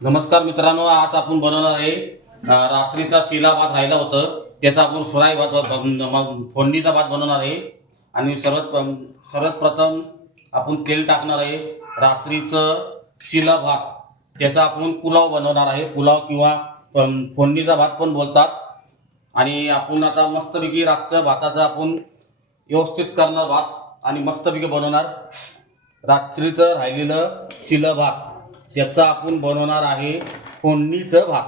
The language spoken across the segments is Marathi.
नमस्कार मित्रांनो, आज आपण बनवणार आहे रात्रीचा शिला भात राहिला होतं त्याचा आपण फ्राय भात फोडणीचा भात बनवणार आहे। आणि सर्वात प्रथम आपण तेल टाकणार आहे। रात्रीचं शिला भात त्याचा आपण पुलाव बनवणार आहे, पुलाव किंवा फोडणीचा भात पण बोलतात। आणि आपण आता मस्तपैकी रातचं भाताचं आपण व्यवस्थित करणार भात आणि मस्तपैकी बनवणार। रात्रीचं राहिलेलं शिला भात त्याचा आपण बनवणार आहे फोडणीचं भात।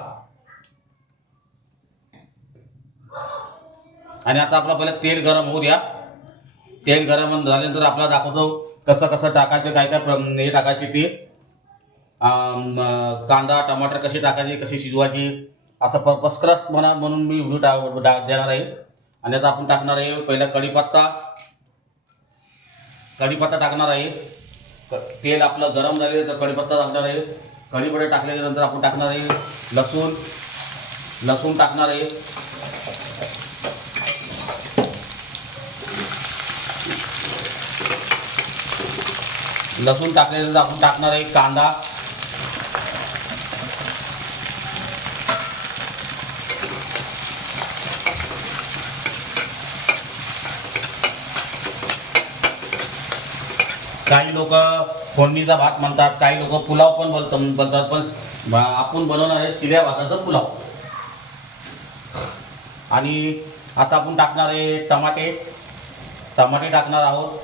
आणि आता आपला पहिला तेल गरम होऊ द्या। तेल गरम झाल्यानंतर आपल्याला दाखवतो कसं कसं टाकायचं, काय काय हे टाकायचे ते कांदा टमाटर कसे टाकायचे, कसे शिजवायचे, असं पर्पस म्हणून मी व्हिडिओ देणार आहे। आणि आता आपण टाकणार आहे पहिला कढीपत्ता टाकणार आहे। तेल आपलं गरम झाले तर कढीपत्ता टाकणार आहे। कढीपत्ता टाकल्यानंतर आपण टाकणार आहे लसूण टाकणार आहे। लसूण टाकल्यानंतर आपण टाकणार आहे कांदा, काही लोक फोडणीचा भात म्हणतात, काही लोक पुलाव पण बोलतात, पण आपण बनवणार आहे शिळ्या भाताचा पुलाव। आणि आता आपण टाकणार आहे टमाटे टाकणार आहोत।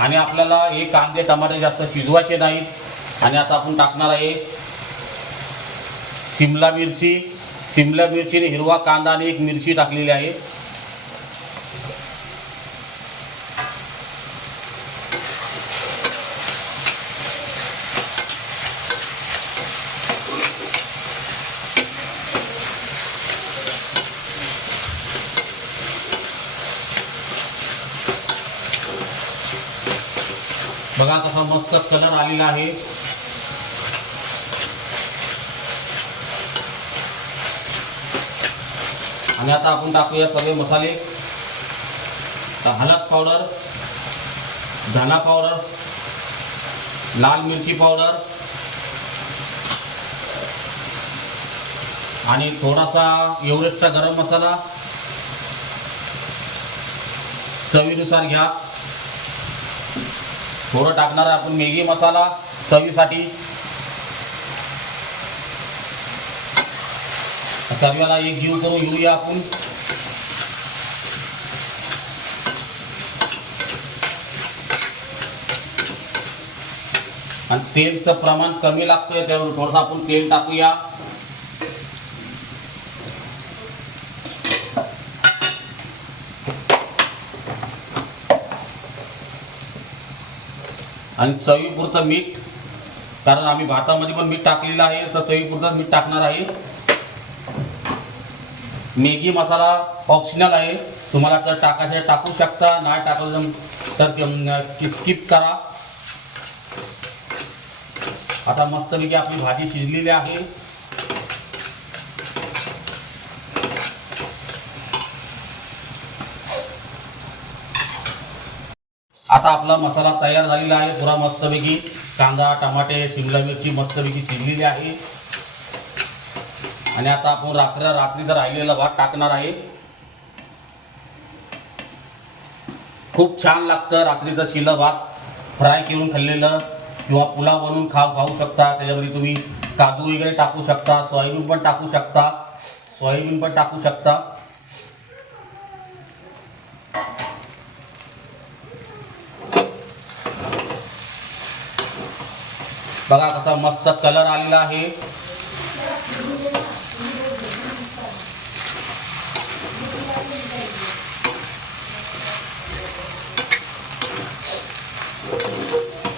आणि आपल्याला हे कांदे टमाटे जास्त शिजवायचे नाहीत। आणि आता आपण टाकणार आहे शिमला मिरची आणि हिरवा कांदा आणि एक मिरची टाकलेली आहे। बघा कसा मस्त कलर आलेला आहे। आणि आता आपण टाकूया सगळे मसाले, हळद पावडर, धना पावडर, लाल मिरची पावडर आणि थोडासा एव्हरेस्टचा गरम मसाला, चवीनुसार घ्या। थोडं टाकणार आहे आपण मॅगी मसाला चवीसाठी। सर्वाला एक जीव करून घेऊया आपण। आणि तेलचं प्रमाण कमी लागतंय त्यावर थोडंसं आपण तेल टाकूया। आणि चवीपुरतं मीठ, कारण आम्ही भातामध्ये पण मीठ टाकलेलं आहे, तर चवीपुरतं मीठ टाकणार आहे। मॅगी मसाला ऑप्शनल आहे, तुम्हाला तर टाकायचं टाकू शकता, नाही टाकलं तर स्किप करा। आता मस्तपैकी आपली भाजी शिजलेली आहे। आता आपला मसाला तयार झालेला आहे पुरा मस्तपैकी। कांदा टमाटे शिमला मिरची मस्तपैकी शिजलेली आहे। आणि आता आपण रात्रीचा राहिलेला भात टाकणार आहे। खूप छान लागतं रात्रीचं शिला भात, फ्राय करून खाल्लेलं किंवा पुलाव बनवून खाऊ शकता। त्याच्यामध्ये तुम्ही काजू वगैरे टाकू शकता, सोयाबीन पण टाकू शकता। बघा कसा मस्त कलर आलेला आहे।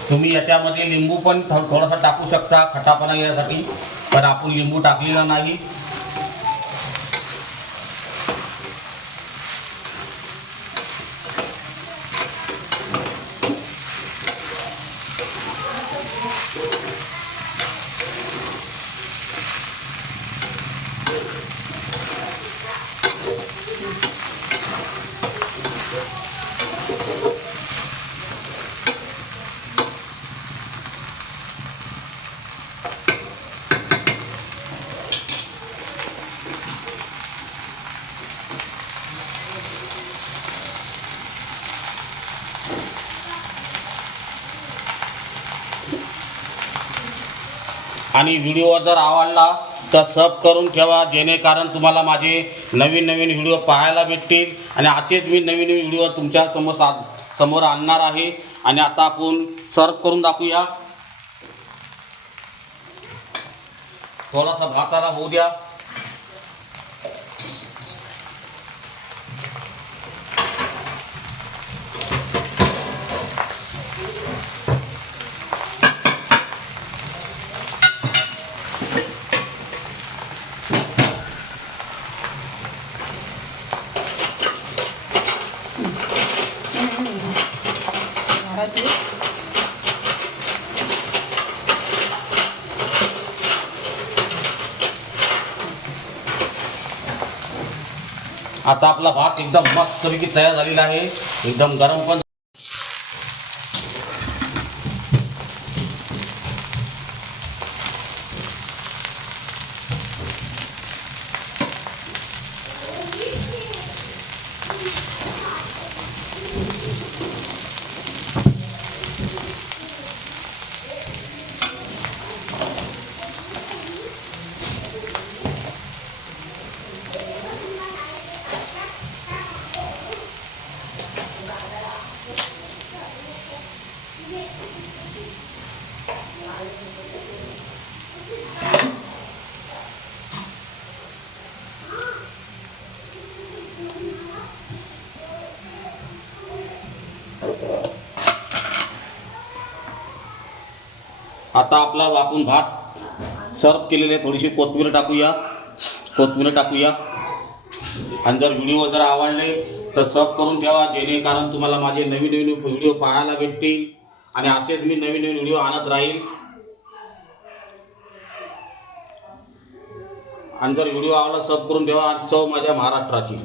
तुम्ही याच्यामध्ये लिंबू पण थोडासा टाकू शकता खटापणा येण्यासाठी, पण आपण लिंबू टाकलेला नाही। आणि व्हिडिओ जर आवडला तर सब करून ठेवा, जेणेकरून तुम्हाला माझे नवीन नवीन व्हिडिओ पाहायला भेटतील आणि असेच मी नवीन नवीन व्हिडिओ तुमच्या समोर आणणार आहे. आणि आता आपण सर्व करून दाखवूया. थोडासा भाताला होऊ द्या. आता आपला भात एकदम मस्तपैकी तयार झालेला आहे, एकदम गरम पण. आता आपला वाकून भात सर्व केलेले, थोडीशी कोथिंबीर टाकूया. आणि जर व्हिडिओ जर आवडले तर सब करून ठेवा, जेणेकरून तुम्हाला माझे नवीन नवीन व्हिडिओ पाहायला भेटतील आणि असेच मी नवीन नवीन व्हिडिओ आणत राहील. आणि जर व्हिडिओ आवडला सब करून ठेवा. चव माझ्या महाराष्ट्राची.